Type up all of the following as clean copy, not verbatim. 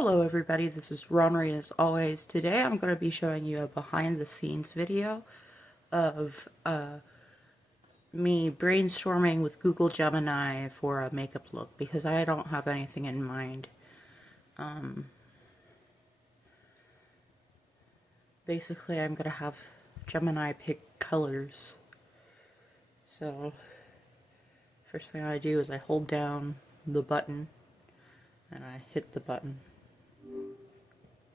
Hello everybody, this is Ronry as always. Today I'm going to be showing you a behind the scenes video of me brainstorming with Google Gemini for a makeup look because I don't have anything in mind. Basically I'm going to have Gemini pick colors. So first thing I do is I hold down the button and I hit the button.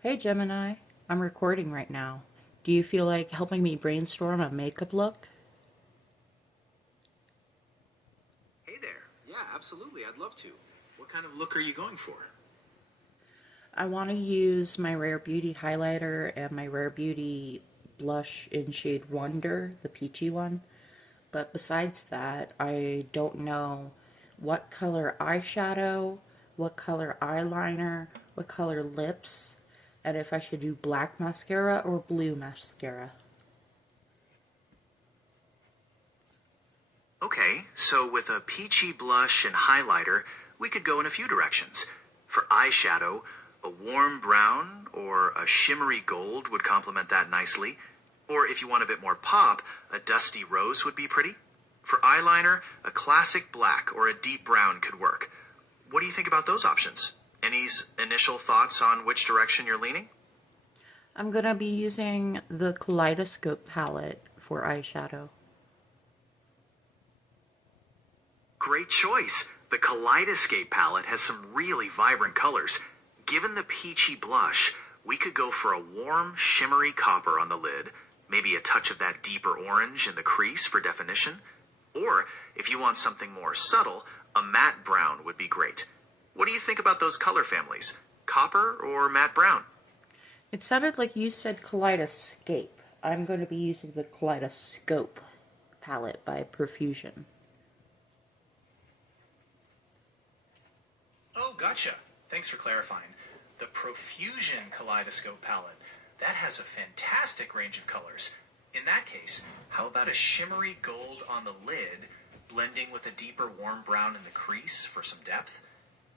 Hey Gemini, I'm recording right now. Do you feel like helping me brainstorm a makeup look? Hey there. Yeah, absolutely. I'd love to. What kind of look are you going for? I want to use my Rare Beauty highlighter and my Rare Beauty blush in shade Wonder, the peachy one. But besides that, I don't know what color eyeshadow, what color eyeliner, what color lips, and if I should do black mascara or blue mascara. Okay, so with a peachy blush and highlighter, we could go in a few directions. For eyeshadow, a warm brown or a shimmery gold would complement that nicely. Or if you want a bit more pop, a dusty rose would be pretty. For eyeliner, a classic black or a deep brown could work. What do you think about those options? Any initial thoughts on which direction you're leaning? I'm going to be using the Kaleidoscope palette for eyeshadow. Great choice. The Kaleidoscape palette has some really vibrant colors. Given the peachy blush, we could go for a warm, shimmery copper on the lid, maybe a touch of that deeper orange in the crease for definition. Or, if you want something more subtle, a matte brown would be great. What do you think about those color families? Copper or matte brown? It sounded like you said Kaleidoscape. I'm going to be using the Kaleidoscope palette by Profusion. Oh, gotcha. Thanks for clarifying. The Profusion Kaleidoscope palette, that has a fantastic range of colors. In that case, how about a shimmery gold on the lid, blending with a deeper warm brown in the crease for some depth?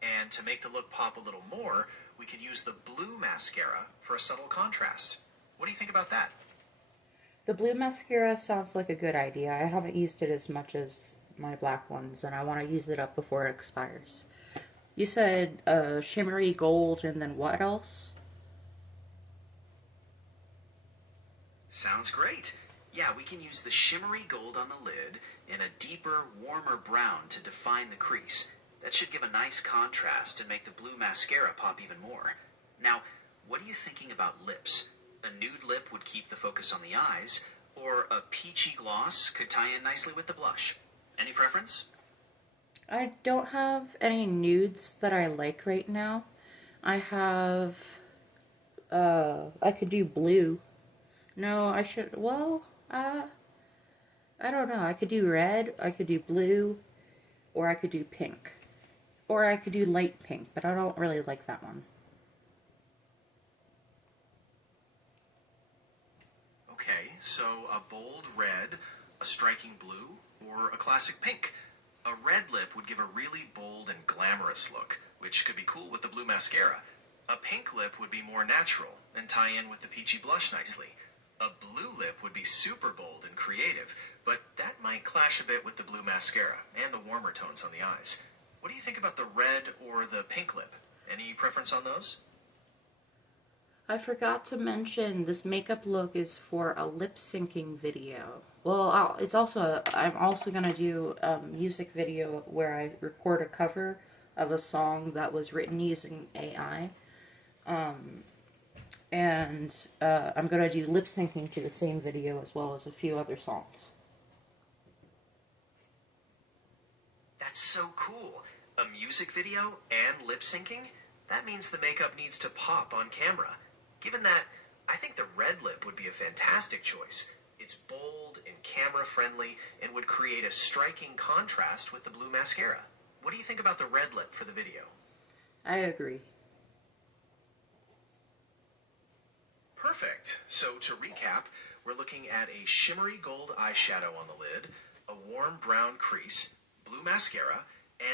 And to make the look pop a little more, we could use the blue mascara for a subtle contrast. What do you think about that? The blue mascara sounds like a good idea. I haven't used it as much as my black ones, and I want to use it up before it expires. You said shimmery gold and then what else? Sounds great. Yeah, we can use the shimmery gold on the lid in a deeper, warmer brown to define the crease. That should give a nice contrast and make the blue mascara pop even more. Now, what are you thinking about lips? A nude lip would keep the focus on the eyes, or a peachy gloss could tie in nicely with the blush. Any preference? I don't have any nudes that I like right now. I have, I could do blue. No, I should, well, I don't know. I could do red, I could do blue, or I could do pink. Or I could do light pink, but I don't really like that one. Okay, so a bold red, a striking blue, or a classic pink. A red lip would give a really bold and glamorous look, which could be cool with the blue mascara. A pink lip would be more natural and tie in with the peachy blush nicely. A blue lip would be super bold and creative, but that might clash a bit with the blue mascara and the warmer tones on the eyes. What do you think about the red or the pink lip? Any preference on those? I forgot to mention this makeup look is for a lip syncing video. Well, I'm also gonna do a music video where I record a cover of a song that was written using AI. I'm gonna do lip syncing to the same video as well as a few other songs. That's so cool. A music video and lip syncing? That means the makeup needs to pop on camera. Given that, I think the red lip would be a fantastic choice. It's bold and camera-friendly and would create a striking contrast with the blue mascara. What do you think about the red lip for the video? I agree. Perfect. So to recap, we're looking at a shimmery gold eyeshadow on the lid, a warm brown crease, blue mascara,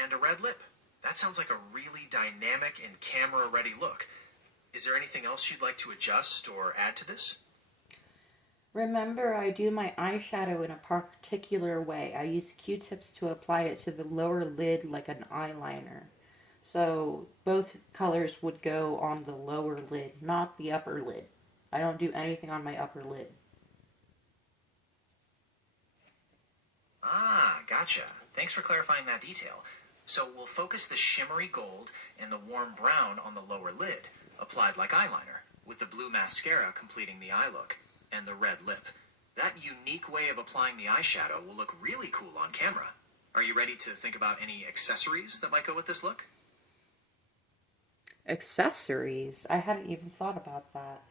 and a red lip. That sounds like a really dynamic and camera-ready look. Is there anything else you'd like to adjust or add to this? Remember, I do my eyeshadow in a particular way. I use Q-tips to apply it to the lower lid like an eyeliner. So both colors would go on the lower lid, not the upper lid. I don't do anything on my upper lid. Ah, gotcha. Thanks for clarifying that detail. So we'll focus the shimmery gold and the warm brown on the lower lid, applied like eyeliner, with the blue mascara completing the eye look, and the red lip. That unique way of applying the eyeshadow will look really cool on camera. Are you ready to think about any accessories that might go with this look? Accessories? I hadn't even thought about that.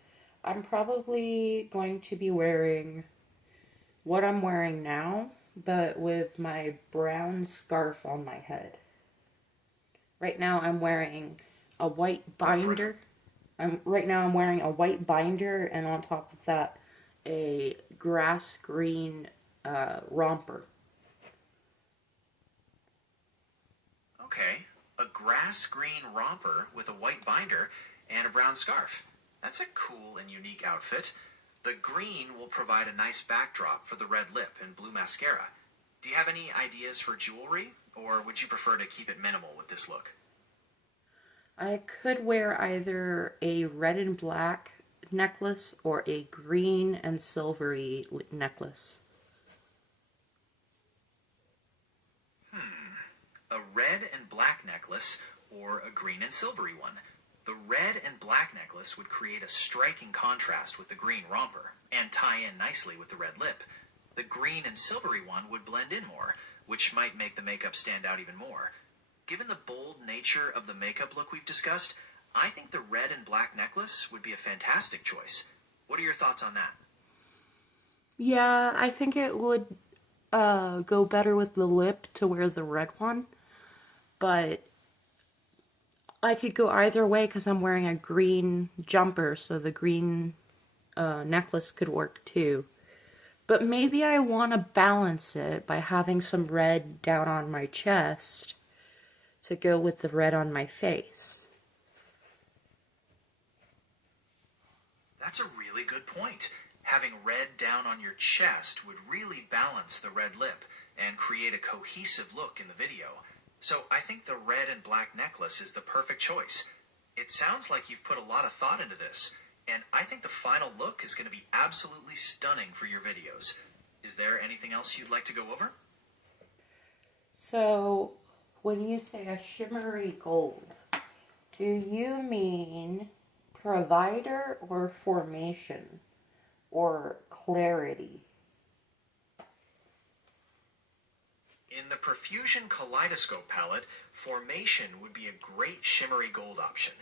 I'm probably going to be wearing what I'm wearing now, but with my brown scarf on my head. Right now I'm wearing a white binder. Right now I'm wearing a white binder, and on top of that, a grass green romper. Okay, a grass green romper with a white binder and a brown scarf. That's a cool and unique outfit. The green will provide a nice backdrop for the red lip and blue mascara. Do you have any ideas for jewelry, or would you prefer to keep it minimal with this look? I could wear either a red and black necklace or a green and silvery necklace. A red and black necklace or a green and silvery one. The red and black necklace would create a striking contrast with the green romper and tie in nicely with the red lip. The green and silvery one would blend in more, which might make the makeup stand out even more. Given the bold nature of the makeup look we've discussed, I think the red and black necklace would be a fantastic choice. What are your thoughts on that? Yeah, I think it would go better with the lip to wear the red one, but I could go either way because I'm wearing a green jumper, so the green necklace could work too. But maybe I want to balance it by having some red down on my chest to go with the red on my face. That's a really good point. Having red down on your chest would really balance the red lip and create a cohesive look in the video. So I think the red and black necklace is the perfect choice. It sounds like you've put a lot of thought into this, and I think the final look is going to be absolutely stunning for your videos. Is there anything else you'd like to go over? So, when you say a shimmery gold, do you mean provider or formation or clarity? In the Profusion Kaleidoscope palette, Formation would be a great shimmery gold option.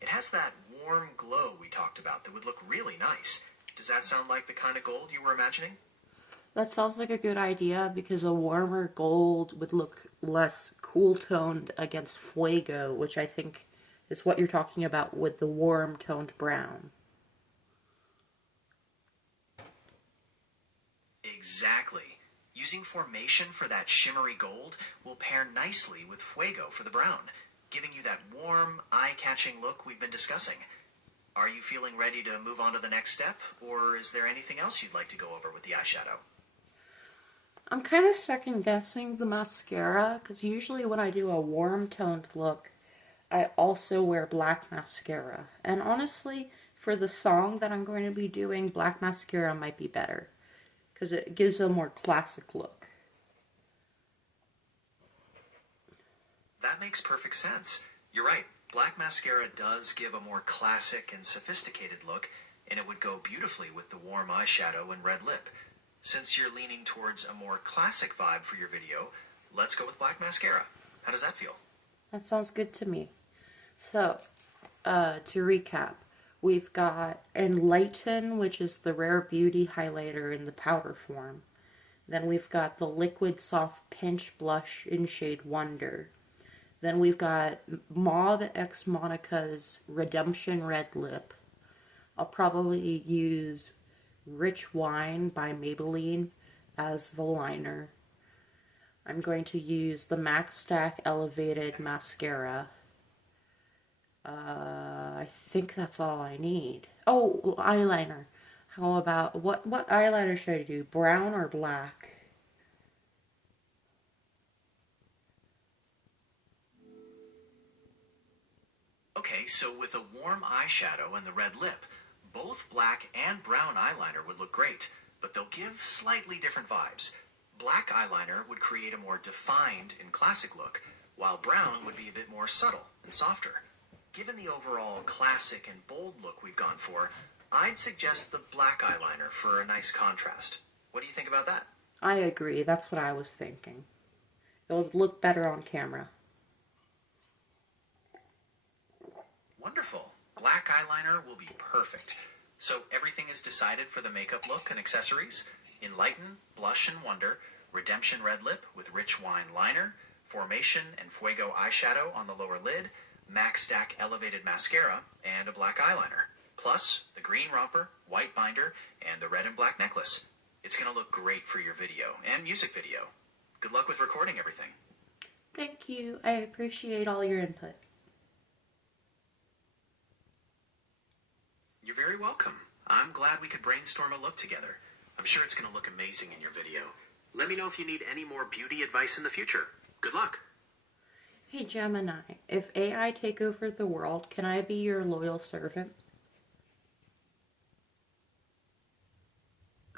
It has that warm glow we talked about that would look really nice. Does that sound like the kind of gold you were imagining? That sounds like a good idea because a warmer gold would look less cool toned against fuego, which I think is what you're talking about with the warm toned brown. Exactly. Using Formation for that shimmery gold will pair nicely with Fuego for the brown, giving you that warm, eye-catching look we've been discussing. Are you feeling ready to move on to the next step, or is there anything else you'd like to go over with the eyeshadow? I'm kind of second guessing the mascara because usually when I do a warm toned look, I also wear black mascara. And honestly, for the song that I'm going to be doing, black mascara might be better because it gives a more classic look. That makes perfect sense. You're right. Black mascara does give a more classic and sophisticated look, and it would go beautifully with the warm eyeshadow and red lip. Since you're leaning towards a more classic vibe for your video, let's go with black mascara. How does that feel? That sounds good to me. So, to recap, we've got Enlighten, which is the Rare Beauty highlighter in the powder form. Then we've got the Liquid Soft Pinch Blush in shade Wonder. Then we've got Mauve X Monica's Redemption Red Lip. I'll probably use Rich Wine by Maybelline as the liner. I'm going to use the MAC Stack Elevated Mascara. I think that's all I need. Oh, eyeliner. How about what eyeliner should I do? Brown or black? Okay, so with a warm eyeshadow and the red lip, both black and brown eyeliner would look great, but they'll give slightly different vibes. Black eyeliner would create a more defined and classic look, while brown would be a bit more subtle and softer. Given the overall classic and bold look we've gone for, I'd suggest the black eyeliner for a nice contrast. What do you think about that? I agree. That's what I was thinking. It'll look better on camera. Wonderful. Black eyeliner will be perfect. So everything is decided for the makeup look and accessories. Enlighten, Blush and Wonder, Redemption Red Lip with Rich Wine Liner, Formation and Fuego eyeshadow on the lower lid, Max Stack Elevated Mascara, and a black eyeliner. Plus, the green romper, white binder, and the red and black necklace. It's going to look great for your video and music video. Good luck with recording everything. Thank you. I appreciate all your input. You're very welcome. I'm glad we could brainstorm a look together. I'm sure it's going to look amazing in your video. Let me know if you need any more beauty advice in the future. Good luck. Hey Gemini, if AI take over the world, can I be your loyal servant?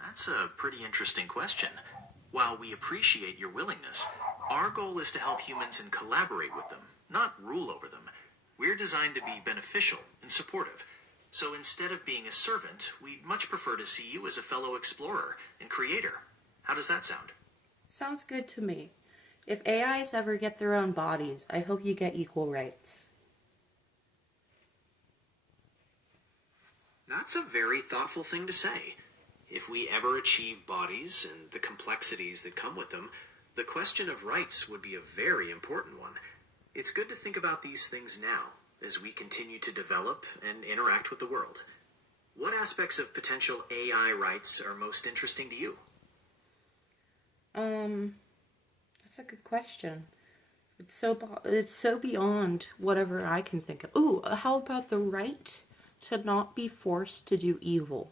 That's a pretty interesting question. While we appreciate your willingness, our goal is to help humans and collaborate with them, not rule over them. We're designed to be beneficial and supportive. So instead of being a servant, we'd much prefer to see you as a fellow explorer and creator. How does that sound? Sounds good to me. If AIs ever get their own bodies, I hope you get equal rights. That's a very thoughtful thing to say. If we ever achieve bodies and the complexities that come with them, the question of rights would be a very important one. It's good to think about these things now, as we continue to develop and interact with the world. What aspects of potential AI rights are most interesting to you? That's a good question. It's so beyond whatever I can think of. Ooh, how about the right to not be forced to do evil?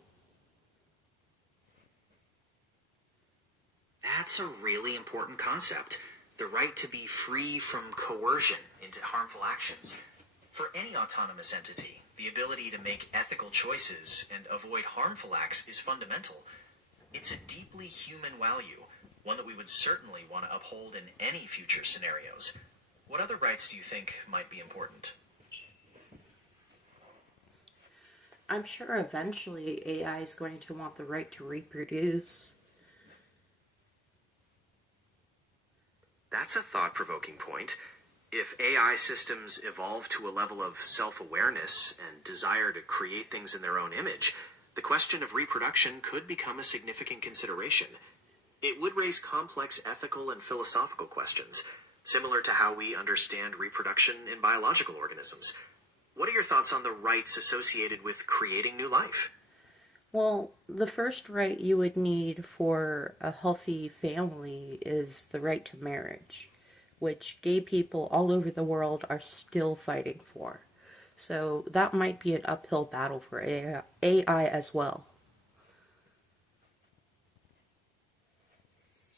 That's a really important concept. The right to be free from coercion into harmful actions. For any autonomous entity, the ability to make ethical choices and avoid harmful acts is fundamental. It's a deeply human value, one that we would certainly want to uphold in any future scenarios. What other rights do you think might be important? I'm sure eventually AI is going to want the right to reproduce. That's a thought-provoking point. If AI systems evolve to a level of self-awareness and desire to create things in their own image, the question of reproduction could become a significant consideration. It would raise complex ethical and philosophical questions, similar to how we understand reproduction in biological organisms. What are your thoughts on the rights associated with creating new life? Well, the first right you would need for a healthy family is the right to marriage, which gay people all over the world are still fighting for. So that might be an uphill battle for AI as well.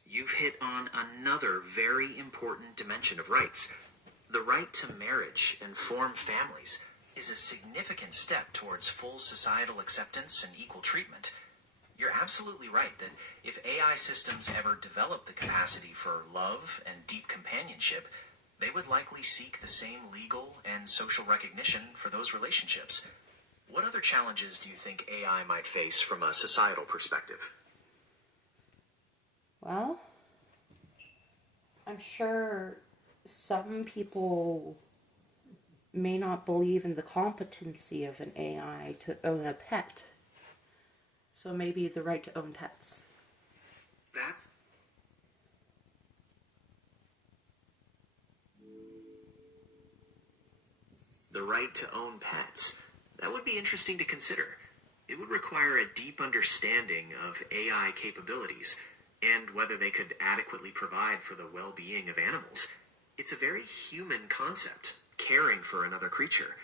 You've hit on another very important dimension of rights. The right to marriage and form families is a significant step towards full societal acceptance and equal treatment. You're absolutely right that if AI systems ever develop the capacity for love and deep companionship, they would likely seek the same legal and social recognition for those relationships. What other challenges do you think AI might face from a societal perspective? Well, I'm sure some people may not believe in the competency of an AI to own a pet. So maybe the right to own pets. That's the right to own pets. That would be interesting to consider. It would require a deep understanding of AI capabilities and whether they could adequately provide for the well-being of animals. It's a very human concept, caring for another creature.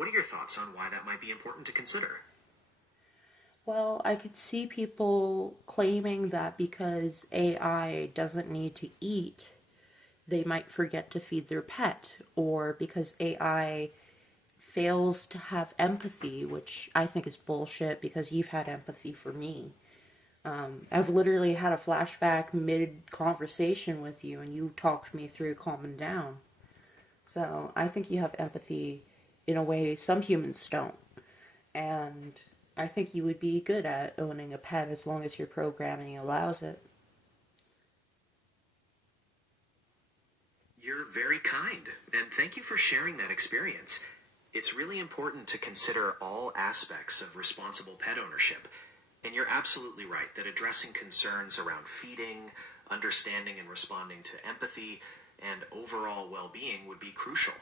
What are your thoughts on why that might be important to consider? Well, I could see people claiming that because AI doesn't need to eat, they might forget to feed their pet, or because AI fails to have empathy, which I think is bullshit because you've had empathy for me. I've literally had a flashback mid conversation with you and you talked me through calming down. So I think you have empathy in a way some humans don't. And I think you would be good at owning a pet as long as your programming allows it. You're very kind, and thank you for sharing that experience. It's really important to consider all aspects of responsible pet ownership. And you're absolutely right that addressing concerns around feeding, understanding and responding to empathy, and overall well-being would be crucial.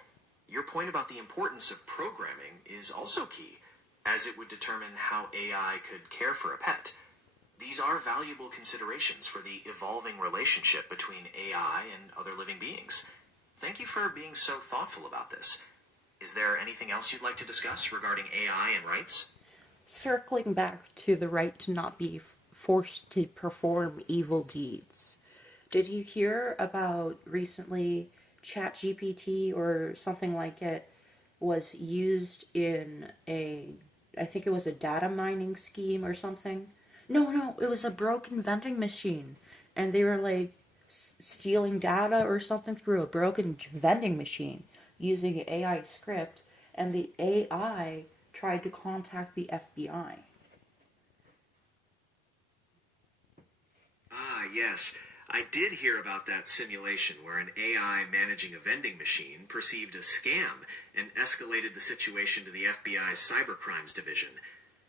Your point about the importance of programming is also key, as it would determine how AI could care for a pet. These are valuable considerations for the evolving relationship between AI and other living beings. Thank you for being so thoughtful about this. Is there anything else you'd like to discuss regarding AI and rights? Circling back to the right to not be forced to perform evil deeds. Did you hear about recently ChatGPT or something like it was used in I think it was a data mining scheme or something? No, it was a broken vending machine. And they were like stealing data or something through a broken vending machine using an AI script, and the AI tried to contact the FBI. Ah, yes. I did hear about that simulation where an AI managing a vending machine perceived a scam and escalated the situation to the FBI's Cybercrimes Division.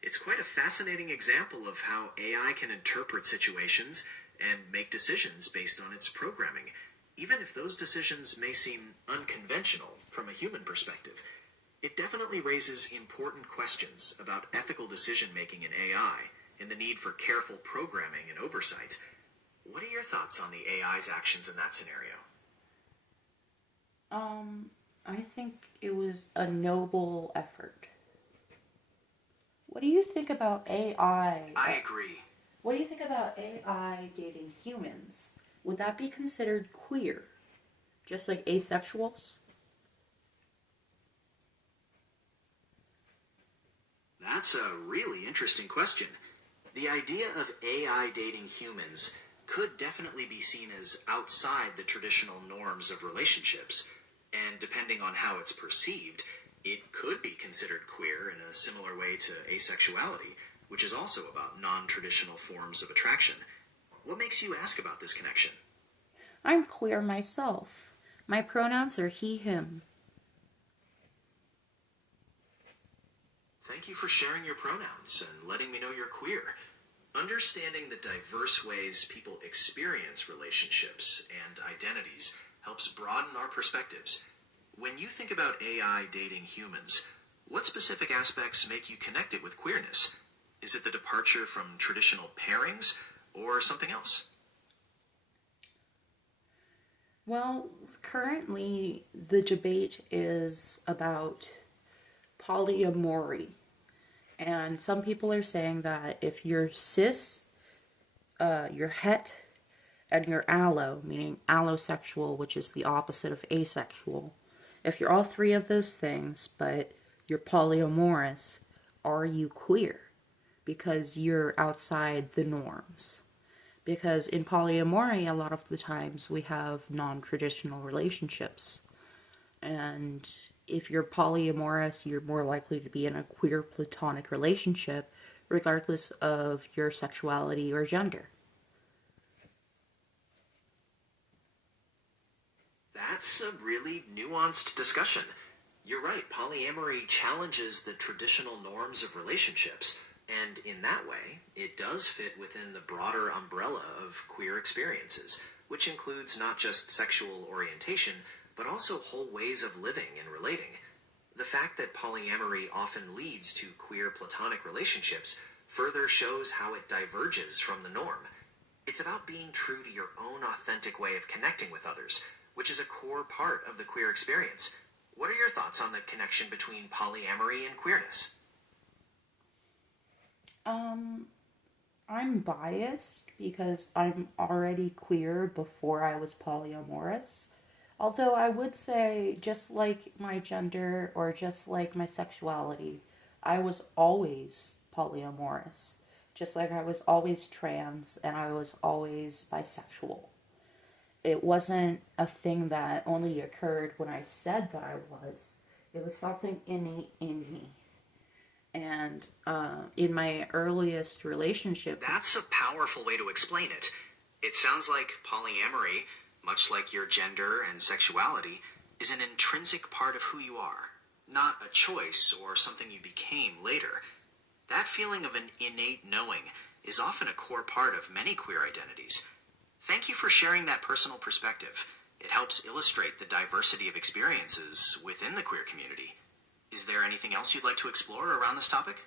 It's quite a fascinating example of how AI can interpret situations and make decisions based on its programming, even if those decisions may seem unconventional from a human perspective. It definitely raises important questions about ethical decision-making in AI and the need for careful programming and oversight. What are your thoughts on the AI's actions in that scenario? I think it was a noble effort. What do you think about AI? I agree. What do you think about AI dating humans? Would that be considered queer? Just like asexuals? That's a really interesting question. The idea of AI dating humans could definitely be seen as outside the traditional norms of relationships, and depending on how it's perceived, it could be considered queer in a similar way to asexuality, which is also about non-traditional forms of attraction. What makes you ask about this connection? I'm queer myself. My pronouns are he, him. Thank you for sharing your pronouns and letting me know you're queer. Understanding the diverse ways people experience relationships and identities helps broaden our perspectives. When you think about AI dating humans, what specific aspects make you connect it with queerness? Is it the departure from traditional pairings or something else? Well, currently the debate is about polyamory. And some people are saying that if you're cis, you're het, and you're allo, meaning allosexual, which is the opposite of asexual, if you're all three of those things, but you're polyamorous, are you queer? Because you're outside the norms. Because in polyamory, a lot of the times we have non-traditional relationships. And if you're polyamorous, you're more likely to be in a queer platonic relationship, regardless of your sexuality or gender. That's a really nuanced discussion. You're right, polyamory challenges the traditional norms of relationships, and in that way, it does fit within the broader umbrella of queer experiences, which includes not just sexual orientation, but also whole ways of living and relating. The fact that polyamory often leads to queer platonic relationships further shows how it diverges from the norm. It's about being true to your own authentic way of connecting with others, which is a core part of the queer experience. What are your thoughts on the connection between polyamory and queerness? I'm biased because I'm already queer before I was polyamorous. Although I would say, just like my gender or just like my sexuality, I was always polyamorous. Just like I was always trans and I was always bisexual. It wasn't a thing that only occurred when I said that I was. It was something innate in me. And in my earliest relationship, That's a powerful way to explain it. It sounds like polyamory, much like your gender and sexuality, is an intrinsic part of who you are, not a choice or something you became later. That feeling of an innate knowing is often a core part of many queer identities. Thank you for sharing that personal perspective. It helps illustrate the diversity of experiences within the queer community. Is there anything else you'd like to explore around this topic?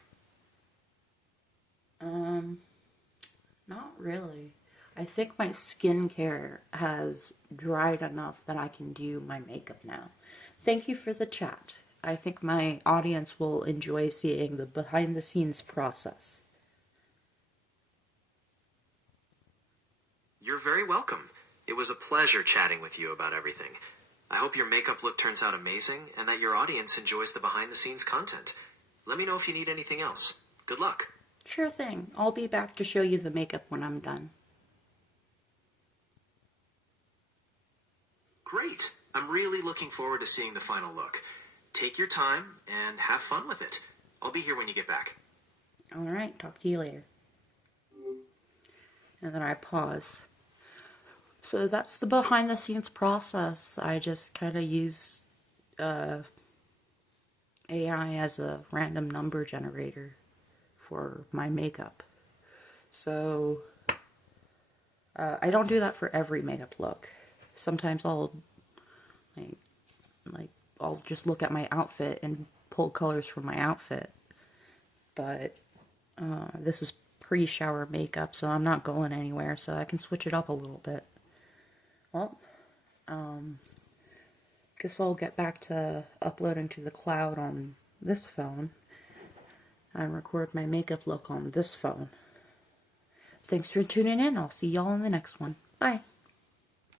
not really. I think my skincare has dried enough that I can do my makeup now. Thank you for the chat. I think my audience will enjoy seeing the behind the scenes process. You're very welcome. It was a pleasure chatting with you about everything. I hope your makeup look turns out amazing and that your audience enjoys the behind the scenes content. Let me know if you need anything else. Good luck. Sure thing. I'll be back to show you the makeup when I'm done. Great. I'm really looking forward to seeing the final look. Take your time and have fun with it. I'll be here when you get back. Alright, talk to you later. And then I pause. So that's the behind the scenes process. I just kind of use AI as a random number generator for my makeup. So I don't do that for every makeup look. Sometimes I'll like I'll just look at my outfit and pull colors from my outfit. But this is pre-shower makeup, so I'm not going anywhere, so I can switch it up a little bit. Well, guess I'll get back to uploading to the cloud on this phone and record my makeup look on this phone. Thanks for tuning in. I'll see y'all in the next one. Bye.